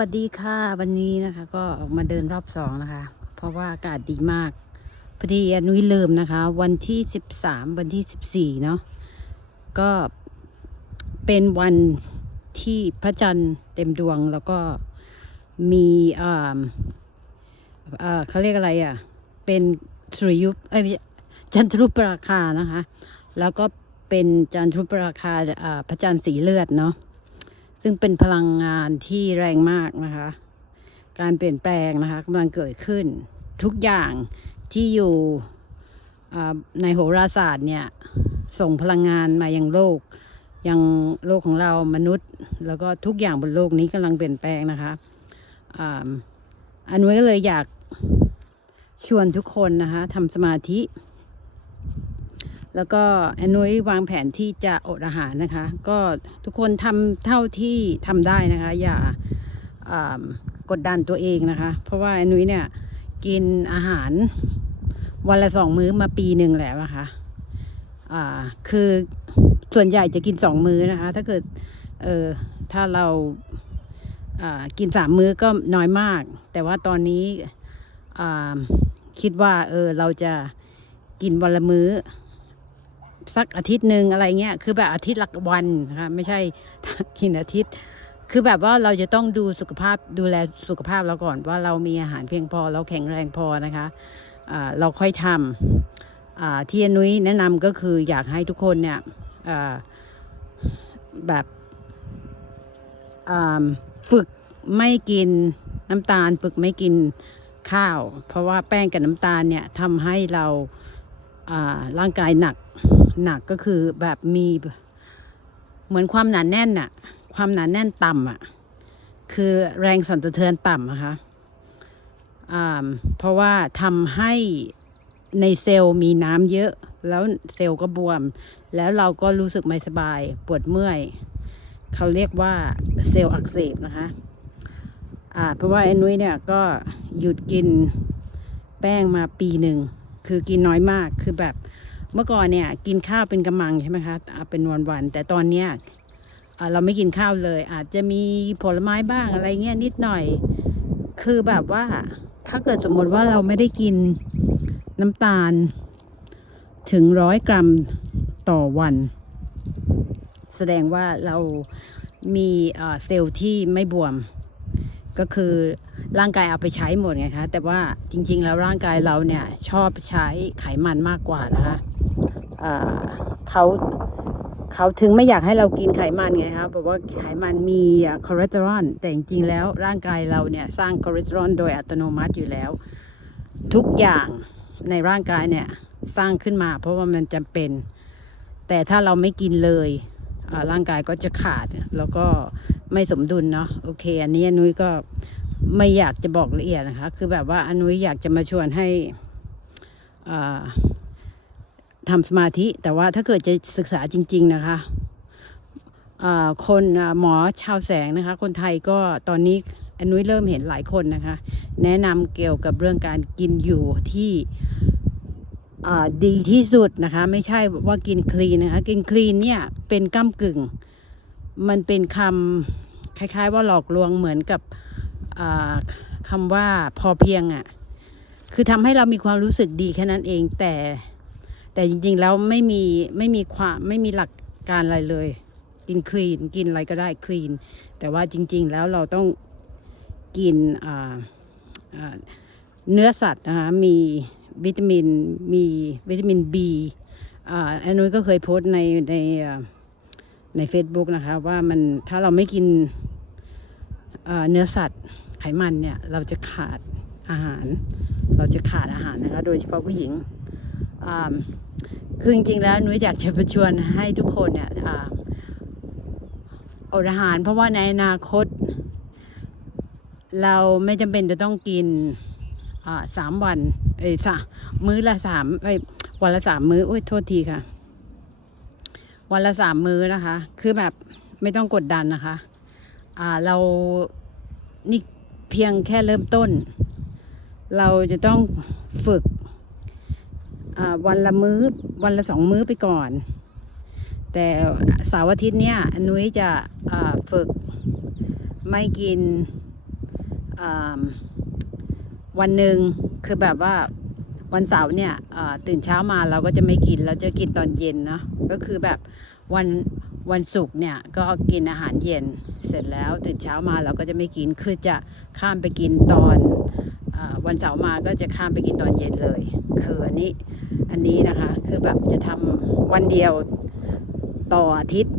วัสดีค่ะวันนี้นะคะ ก็ออกมาเดินรอบสองนะคะ เพราะว่าอากาศดีมากพอดีอนุ้ยลืมนะคะ วันที่สิบสามวันที่สิบสี่เนาะก็เป็นวันที่พระจันทร์เต็มดวงแล้วก็มีอ่าอ่าเขาเรียกอะไรอะ เป็นสุริยุปเอ้ยจันทรุปราคานะคะ แล้วก็เป็นจันทรุปราคาอ่าพระจันทร์สีเลือดเนาะ ซึ่งเป็นพลังงานที่แรงมากนะคะ การเปลี่ยนแปลงนะคะกำลังเกิดขึ้น ทุกอย่างที่อยู่ในโหราศาสตร์เนี่ยส่งพลังงานมายังโลก ยังโลกของเรามนุษย์ แล้วก็ทุกอย่างบนโลกนี้กำลังเปลี่ยนแปลงนะคะอันนี้ก็เลยอยากชวนทุกคนนะคะทำสมาธิ แล้วก็แอนนุ้ยวางแผนที่จะอดอาหารนะคะ ก็ทุกคนทำเท่าที่ทำได้นะคะ อย่ากดดันตัวเองนะคะ เพราะว่าแอนนุ้ยเนี่ยกินอาหารวันละสองมื้อมาปีหนึ่งแล้วนะคะอ่าคือส่วนใหญ่จะกินสองมื้อนะคะ ถ้าเกิดเออถ้าเรากินสามมื้อก็น้อยมาก แต่ว่าตอนนี้คิดว่าเออเราจะกินวันละมื้อ สักอาทิตย์หนึ่งอะไรเงี้ยคือแบบอาทิตย์ละวันนะคะไม่ใช่กินอาทิตย์ คือแบบว่าเราจะต้องดูสุขภาพดูแลสุขภาพเราก่อนว่าเรามีอาหารเพียงพอเราแข็งแรงพอนะคะอ่าเราค่อยทำที่อนุ้ยแนะนำก็คืออยากให้ทุกคนเนี่ยแบบฝึกไม่กินน้ำตาล ฝึกไม่กินข้าว เพราะว่าแป้งกับน้ำตาลเนี่ยทำให้เราร่างกายหนัก หนักก็คือแบบมีเหมือนความหนาแน่นอะความหนาแน่นต่ำอะคือแรงสั่นสะเทือนต่ำนะคะอ่าเพราะว่าทำให้ในเซลล์มีน้ำเยอะ แล้วเซลล์ก็บวม แล้วเราก็รู้สึกไม่สบายปวดเมื่อย เขาเรียกว่าเซลล์อักเสบนะคะอ่าเพราะว่าไอ้นุ้ยเนี่ยก็หยุดกินแป้งมาปีหนึ่ง คือกินน้อยมากคือแบบ เมื่อก่อนเนี่ยกินข้าวเป็นกำมังใช่ไหมคะอ่าเป็นวันๆแต่ตอนเนี้ยอ่าเราไม่กินข้าวเลย อาจจะมีผลไม้บ้างอะไรเงี้ยนิดหน่อย คือแบบว่า ถ้าเกิดสมมติว่าเราไม่ได้กินน้ำตาล ถึงร้อยกรัมต่อวัน แสดงว่าเรามีอ่าเซลล์ที่ไม่บวม ก็คือร่างกายเอาไปใช้หมดไงคะ แต่ว่าจริง ๆ แล้วร่างกายเราเนี่ยชอบใช้ไขมันมากกว่านะคะอ่า เขาเขาถึงไม่อยากให้เรากินไขมันไงคะบอกว่าไขมันมีคอเลสเตอรอลแต่จริงๆแล้วร่างกายเราเนี่ยสร้างคอเลสเตอรอลโดยอัตโนมัติอยู่แล้ว ทุกอย่างในร่างกายเนี่ยสร้างขึ้นมา เพราะว่ามันจำเป็น แต่ถ้าเราไม่กินเลยร่างกายก็จะขาดแล้วก็ไม่สมดุลเนาะโอเค อันนี้นุ้ยก็ไม่อยากจะบอกละเอียดนะคะ คือแบบว่าอนุ้ยอยากจะมาชวนให้อ่า ทำสมาธิ แต่ว่าถ้าเกิดจะศึกษาจริง ๆ นะคะคนหมอชาวแสงนะคะ คนไทยก็ตอนนี้อนุ้ยเริ่มเห็นหลายคนนะคะ แนะนำเกี่ยวกับเรื่องการกินอยู่ที่ดีที่สุดนะคะ ไม่ใช่ว่ากินคลีนนะคะ กินคลีนเนี่ยเป็นก้ากึ่ง มันเป็นคำคล้าย ๆ ว่าหลอกลวงเหมือนกับอ่าคำว่าพอเพียงอะ่ะคือทำให้เรามีความรู้สึกดีแค่นั้นเองแต่ แต่จริงๆแล้วไม่มีไม่มีความไม่มีหลักการอะไรเลย กินคลีนกินอะไรก็ได้คลีนแต่ว่าจริง ๆ แล้วเราต้องกินเนื้อสัตว์นะคะมีวิตามินมีวิตามิน B อันนู้นก็เคยโพสต์ในในใน Facebook นะคะว่ามันถ้าเราไม่กินเนื้อสัตว์ไขมันเนี่ยเราจะขาดอาหาร เราจะขาดอาหารนะคะโดยเฉพาะผู้หญิงอ่า คือจริงๆแล้วนุ้ยอยากจะประชวนให้ทุกคนเนี่ยอดอาหาร เพราะว่าในอนาคต เราไม่จำเป็นจะต้องกินสามวันเอ้ยสามื้อละสามเอ้ยวันละสามมื้อโอ้ยโทษทีค่ะ วันละสามมื้อนะคะ คือแบบไม่ต้องกดดันนะคะ อ่าเรานี่เพียงแค่เริ่มต้น เราจะต้องฝึก วันละมื้อวันละสองมื้อไปก่อน แต่เสาร์อาทิตย์เนี่ยนุ้ยจะฝึกไม่กินวันหนึ่งคือแบบว่าวันเสาร์เนี่ยตื่นเช้ามาเราก็จะไม่กินเราจะกินตอนเย็นเนาะก็คือแบบวันวันศุกร์เนี่ยก็กินอาหารเย็นเสร็จแล้วตื่นเช้ามาเราก็จะไม่กินคือจะข้ามไปกินตอนอวันเสาร์มาก็จะข้ามไปกินตอนเย็นเลย คืออันนี้ อันนี้นะคะ คือแบบจะทำวันเดียวต่ออาทิตย์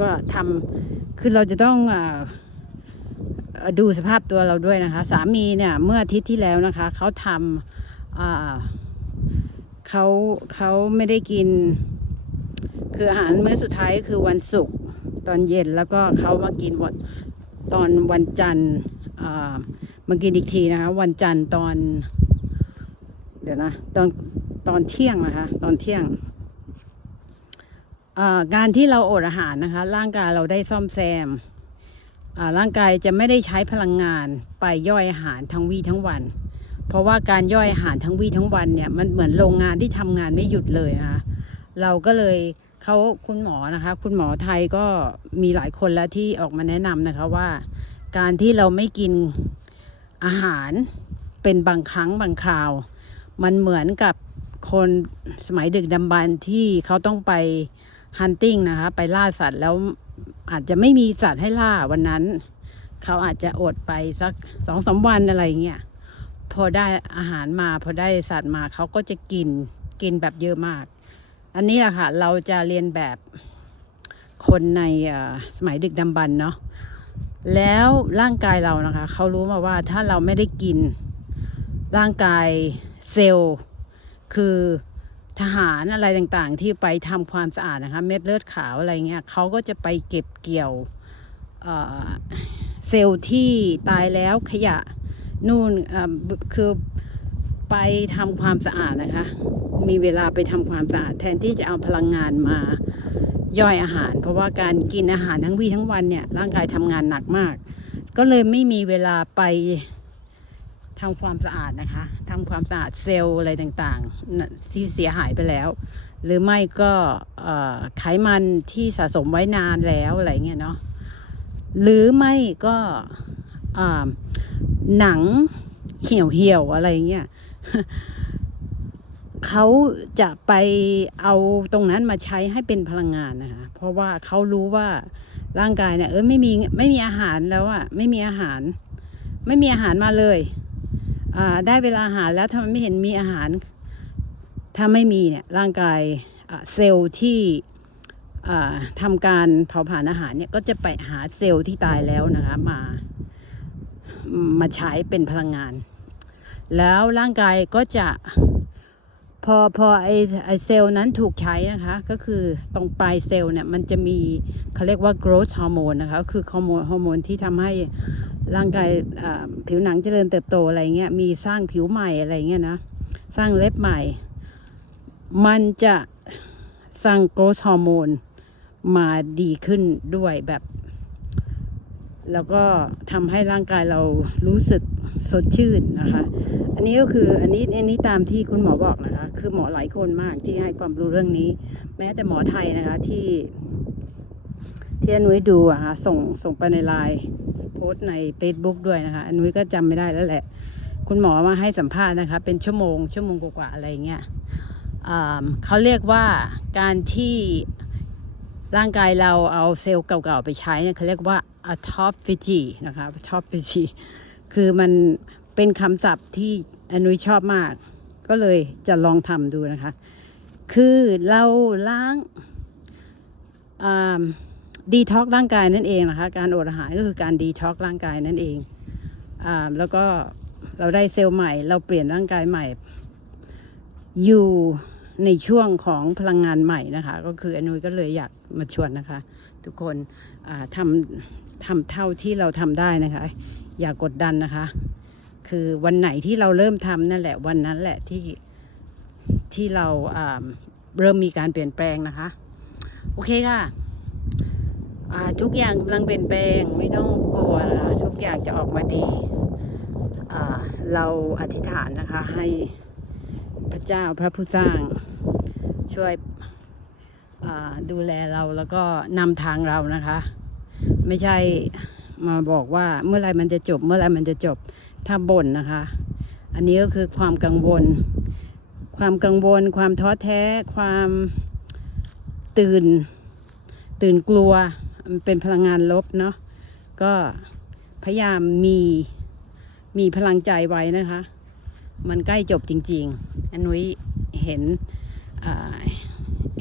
ก็ทำคือเราจะต้องอดูสภาพตัวเราด้วยนะคะ สามีเนี่ยเมื่ออาทิตย์ที่แล้วนะคะเขาทำอ่าเขาเขาไม่ได้กิน คืออาหารมื้อสุดท้ายคือวันศุกร์ตอนเย็นแล้วก็เขามากินวันตอนวันจันทร์อ่ามากินอีกทีนะคะ วันจันทร์ตอน เดี๋ยวนะ ตอน ตอนเที่ยงนะคะ ตอนเที่ยงอ่าการที่เราอดอาหารนะคะ ร่างกายเราได้ซ่อมแซมร่างกายจะไม่ได้ใช้พลังงานไปย่อยอาหารทั้งวี่ทั้งวัน เพราะว่าการย่อยอาหารทั้งวี่ทั้งวันเนี่ยมันเหมือนโรงงานที่ทำงานไม่หยุดเลยนะคะเราก็เลยเขาคุณหมอนะคะ คุณหมอไทยก็มีหลายคนแล้วที่ออกมาแนะนำนะคะว่า การที่เราไม่กินอาหารเป็นบางครั้งบางคราว มันเหมือนกับ คนสมัยดึกดำบรรพ์ที่เขาต้องไปฮันติ้งนะคะ ไปล่าสัตว์แล้วอาจจะไม่มีสัตว์ให้ล่าวันนั้น เขาอาจจะอดไปสักสองสามวันอะไรเงี้ยพอได้อาหารมาพอได้สัตว์มาเขาก็จะกินกินแบบเยอะมาก อันนี้แหละค่ะ เราจะเรียนแบบคนในสมัยดึกดำบรรพ์เนาะแล้วร่างกายเรานะคะ เขารู้มาว่าถ้าเราไม่ได้กินร่างกายเซลล์ คือทหารอะไรต่างๆ ที่ไปทำความสะอาดนะคะ เม็ดเลือดขาวอะไรเงี้ยเขาก็จะไปเก็บเกี่ยวเซลล์ที่ตายแล้วขยะนู่นเอ่อคือไปทำความสะอาดนะคะ มีเวลาไปทำความสะอาด แทนที่จะเอาพลังงานมาย่อยอาหาร เพราะว่าการกินอาหารทั้งวี่ทั้งวันเนี่ยร่างกายทำงานหนักมาก ก็เลยไม่มีเวลาไป ทำความสะอาดนะคะทำความสะอาดเซลล์อะไรต่างๆ ที่เสียหายไปแล้ว หรือไม่ก็ไขมันที่สะสมไว้นานแล้วอะไรเงี้ยเนาะหรือไม่ก็หนังเหี่ยวเหี่ยวๆอะไรเงี้ยเขาจะไปเอาตรงนั้นมาใช้ให้เป็นพลังงานนะคะ เพราะว่าเขารู้ว่าร่างกายเนี่ยเออไม่มีไม่มีอาหารแล้วอะไม่มีอาหาร ไม่มีอาหารมาเลย ได้เวลาอาหารแล้วทำไมไม่เห็นมีอาหาร ถ้าไม่มีเนี่ยร่างกายเซลล์ที่ทำการเผาผลาญอาหารเนี่ยก็จะไปหาเซลล์ที่ตายแล้วนะคะมามาใช้เป็นพลังงาน แล้วร่างกายก็จะพอพอไอไอเซลล์นั้นถูกใช้นะคะ ก็คือตรงปลายเซลล์เนี่ยมันจะมีเขาเรียกว่า growth hormone นะคะ คือฮอร์โมนฮอร์โมนที่ทำให้ ร่างกายผิวหนังเจริญเติบโตอะไรเงี้ยมีสร้างผิวใหม่อะไรเงี้ยนะสร้างเล็บใหม่ มันจะสร้างโกรทฮอร์โมนมาดีขึ้นด้วยแบบ แล้วก็ทำให้ร่างกายเรารู้สึกสดชื่นนะคะ อันนี้ก็คืออันนี้อันนี้ตามที่คุณหมอบอกนะคะ คือหมอหลายคนมากที่ให้ความรู้เรื่องนี้ แม้แต่หมอไทยนะคะที่ ที่อนุ้ยดูอะค่ะส่งส่งไปในไลน์โพสต์ใน Facebook ด้วยนะคะอนุ้ยก็จำไม่ได้แล้วแหละ คุณหมอมาให้สัมภาษณ์นะคะ เป็นชั่วโมง ชั่วโมงกว่าๆอะไรเงี้ยเขาเรียกว่าการที่ร่างกายเราเอาเซลล์เก่าๆไปใช้เนี่ยเขาเรียกว่า autophagy นะคะ autophagy คือมันเป็นคำศัพท์ที่อนุ้ยชอบมาก ก็เลยจะลองทำดูนะคะ คือเราล้างอ่า ดีท็อกร่างกายนั่นเองนะคะ การอดอาหารก็คือการดีท็อกร่างกายนั่นเองอ่าแล้วก็เราได้เซลล์ใหม่ เราเปลี่ยนร่างกายใหม่ อยู่ในช่วงของพลังงานใหม่นะคะ ก็คืออนุยก็เลยอยากมาชวนนะคะ ทุกคนทำทำเท่าที่เราทำได้นะคะ อย่ากดดันนะคะ คือวันไหนที่เราเริ่มทำนั่นแหละวันนั้นแหละที่ที่เราเริ่มมีการเปลี่ยนแปลงนะคะ โอเคค่ะ ทุกอย่างกำลังเปลี่ยนแปลงไม่ต้องกลัวนะทุกอย่างจะออกมาดี เราอธิษฐานนะคะให้พระเจ้าพระผู้สร้างช่วยดูแลเราแล้วก็นำทางเรานะคะ ไม่ใช่มาบอกว่าเมื่อไรมันจะจบ เมื่อไรมันจะจบถ้าบ่นนะคะ อันนี้ก็คือความกังวล ความกังวล ความท้อแท้ ความตื่น ตื่นกลัว มันเป็นพลังงานลบเนาะก็พยายามมีมีพลังใจไว้นะคะ มันใกล้จบจริงๆอันนุ้ยเห็น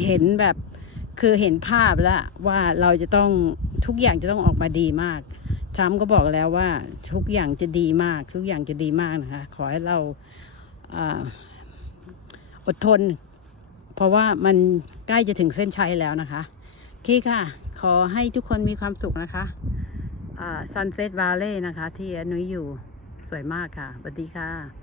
เห็นแบบคือเห็นภาพแล้วว่าเราจะต้องทุกอย่างจะต้องออกมาดีมากทรัมป์ก็บอกแล้วว่าทุกอย่างจะดีมาก ทุกอย่างจะดีมากนะคะ ขอให้เราอดทน เพราะว่ามันใกล้จะถึงเส้นชัยแล้วนะคะโอเคค่ะ ขอให้ทุกคนมีความสุขนะคะซันเซ็ตวาเล่นะคะ ที่อนุยอยู่สวยมากค่ะสวัสดีค่ะ